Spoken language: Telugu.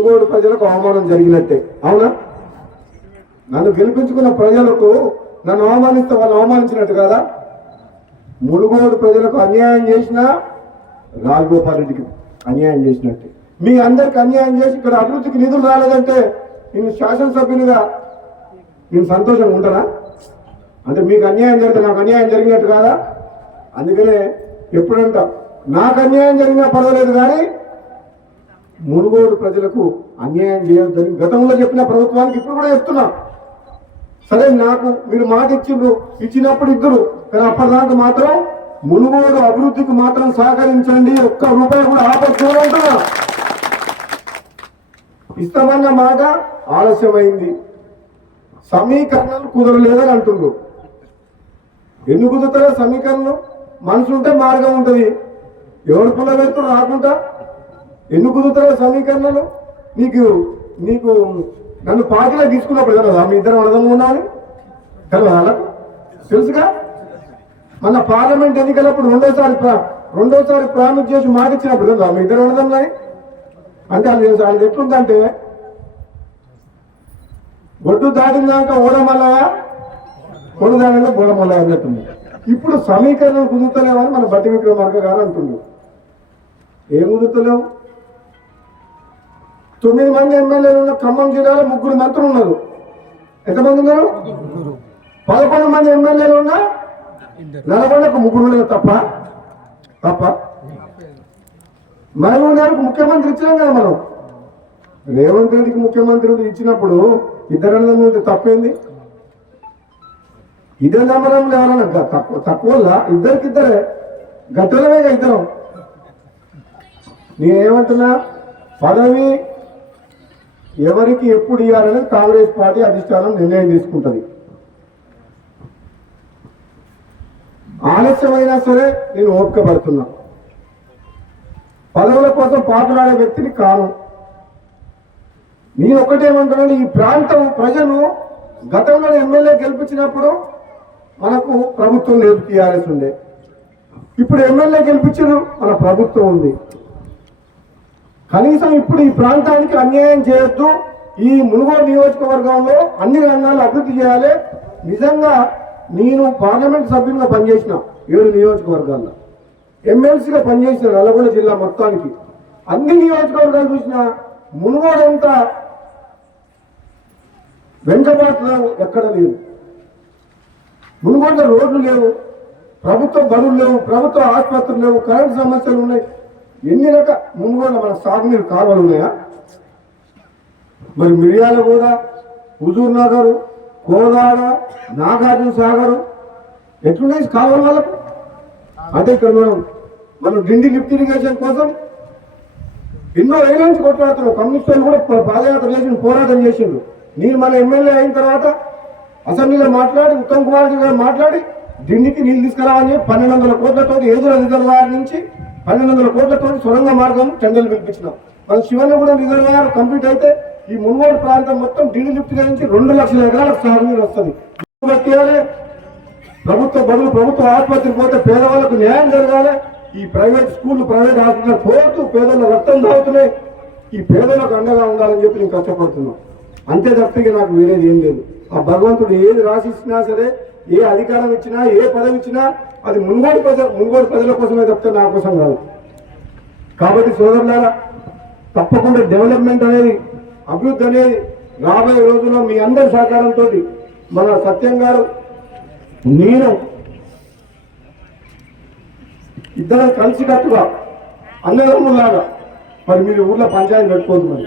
మునుగోడు ప్రజలకు అవమానం జరిగినట్టే, అవునా? నన్ను గెలిపించుకున్న ప్రజలకు నన్ను అవమానిస్తే వాళ్ళు అవమానించినట్టు కదా. మునుగోడు ప్రజలకు అన్యాయం చేసినా రాజగోపాల్ రెడ్డికి అన్యాయం చేసినట్టే. మీ అందరికి అన్యాయం చేసి ఇక్కడ అభివృద్ధికి నిధులు రాలేదంటే నేను శాసనసభ్యునిగా నేను సంతోషంగా ఉంటానా? అంటే మీకు అన్యాయం జరిగితే నాకు అన్యాయం జరిగినట్టు కాదా? అందుకనే ఎప్పుడంట నాకు అన్యాయం జరిగినా పర్వాలేదు, కానీ మునుగోడు ప్రజలకు అన్యాయం చేయొద్దని గతంలో చెప్పిన ప్రభుత్వానికి ఇప్పుడు కూడా చెప్తున్నా. సరే, నాకు మీరు మాట ఇచ్చినప్పుడు ఇద్దరు, కానీ అప్పటిదాకా మాత్రం మునుగోడు అభివృద్ధికి మాత్రం సహకరించండి, ఒక్క రూపాయి కూడా ఆపచ్చుకుంటున్నా. ఇస్తామన్న మాట ఆలస్యమైంది, సమీకరణలు కుదరలేదని అంటున్నారు. ఎందుకు కుదురుతారో సమీకరణలు? మనసు ఉంటే మార్గం ఉంటుంది, ఎవరు పుల్ల పెడుతూ రాకుండా ఎందుకు కుదురుతారో సమీకరణలు? నీకు నన్ను పార్టీలో తీసుకున్నప్పుడు కదా మీ ఇద్దరు అడదంగా ఉన్నాను కదా, వాళ్ళకు తెలుసుగా. మన పార్లమెంట్ ఎన్నికలప్పుడు రెండోసారి ప్రామిస్ చేసి మాట ఇచ్చినప్పుడు కదా మీ ఇద్దరు అడదంగా. అంటే అది ఎట్లుందంటే ఒడ్డు దాటినాక ఓడమల్లయ, ఒడ్డు దాటినాక బోడమల్లయ అన్నట్టుంది. ఇప్పుడు సమీకరణలు కుదురుతలేవని మన బట్టి విక్రమార్క గారు అంటున్నారు. ఏం కుదురుతలేవు? 9 మంది ఎమ్మెల్యేలు ఉన్న ఖమ్మం జిల్లాలో 3 మంత్రులు ఉన్నారు. ఎంతమంది ఉన్నారు? 11 మంది ఎమ్మెల్యేలు ఉన్నా నల్గొండకు 3 ఉన్నారు. తప్ప మహబూబ్ నగర్కు ముఖ్యమంత్రి ఇచ్చినాం కదా మనం. రేవంత్ రెడ్డికి ముఖ్యమంత్రి ఇచ్చినప్పుడు ఇద్దరు తప్పేంది? ఇదే నమ్మడంలో ఎవరన్నా తక్కువ ఇద్దరికిద్దరే గట్టలమేగా ఇద్దరం. నేనేమంటున్నా, పదవి ఎవరికి ఎప్పుడు ఇవ్వాలనేది కాంగ్రెస్ పార్టీ అధిష్టానం నిర్ణయం తీసుకుంటుంది. ఆలస్యమైనా సరే నేను ఓపిక పడుతున్నా. పదవుల కోసం పాటులాడే వ్యక్తిని కాను. నేను ఒకటేమంటున్నాను, ఈ ప్రాంతం ప్రజలు గతంలో ఎమ్మెల్యే గెలిపించినప్పుడు మనకు ప్రభుత్వం లేదు, టీఆర్ఎస్ ఉండే. ఇప్పుడు ఎమ్మెల్యే గెలిపించారు, మన ప్రభుత్వం ఉంది. కనీసం ఇప్పుడు ఈ ప్రాంతానికి అన్యాయం చేయొద్దు, ఈ మునుగోడు నియోజకవర్గంలో అన్ని రంగాలు అభివృద్ధి చేయాలి. నిజంగా నేను పార్లమెంట్ సభ్యునిగా పనిచేసిన 7 నియోజకవర్గాల్లో, ఎమ్మెల్సీగా పనిచేసిన నల్గొండ జిల్లా మొత్తానికి. అన్ని నియోజకవర్గాలు చూసిన మునుగోడు అంతా వెంకబాటులో ఎక్కడ లేదు. మునుగోడులో రోడ్లు లేవు, ప్రభుత్వ బడులు లేవు, ప్రభుత్వ ఆసుపత్రులు లేవు, కరెంటు సమస్యలు ఉన్నాయి. ఎన్ని రకాల మునుగోడులో మన సాగునీరు కాలువలు ఉన్నాయా? మరి మిర్యాలగూడ, హుజూర్ నగర్, కోదాడ, నాగార్జున సాగర్ ఎట్లున్నాయి కాలువల వాళ్ళకు? అంటే ఇక్కడ మనం డిండి లిఫ్ట్ ఇరిగేషన్ కోసం ఎన్నో ఏళ్ళ నుంచి కొట్లాడుతున్నాం. కమ్యూనిస్టులు కూడా పాదయాత్ర చేసి పోరాటం చేసిండ్రు. నేను మన ఎమ్మెల్యే అయిన తర్వాత అసెంబ్లీలో మాట్లాడి ఉత్తమ్ కుమార్ రెడ్డి గారు మాట్లాడి డిండికి నీళ్ళు తీసుకురావని 1200 కోట్లతో ఏదుల రిజర్వాయర్ నుంచి 1200 కోట్లతో సొరంగ మార్గం టెండర్లు పిలిపించినాం. మన శివన్నగూడెం రిజర్వాయర్ కంప్లీట్ అయితే ఈ మునుగోడు ప్రాంతం మొత్తం డిండి లిఫ్ట్ నుంచి 2 లక్షల ఎకరాలకు సాగునీరు వస్తుంది. ప్రభుత్వ బడులు, ప్రభుత్వ ఆసుపత్రికి పోతే పేదవాళ్ళకు న్యాయం జరగాలి. ఈ ప్రైవేట్ స్కూళ్ళు, ప్రైవేట్ హాస్పిటల్ పోతూ పేదల రక్తం తాగుతున్నాయి. ఈ పేదలకు అండగా ఉండాలని చెప్పి నేను కష్టపడుతున్నాను. అంతే తప్పిగా నాకు వేరేది ఏం లేదు. ఆ భగవంతుడు ఏది రాసిచ్చినా సరే, ఏ అధికారం ఇచ్చినా, ఏ పదవి ఇచ్చినా అది మునుగోడు ప్రజల కోసమే తప్పితే నా కోసం కాదు. కాబట్టి సోదరులారా, తప్పకుండా డెవలప్మెంట్ అనేది, అభివృద్ధి అనేది రాబోయే రోజుల్లో మీ అందరి సహకారంతో మన సత్యం గారు, నేను ఇద్దరం కలిసికట్టుగా అన్నదమ్ములాగా మరి మీరు ఊర్లో పంచాయతీ పెట్టుకోవద్దు. మరి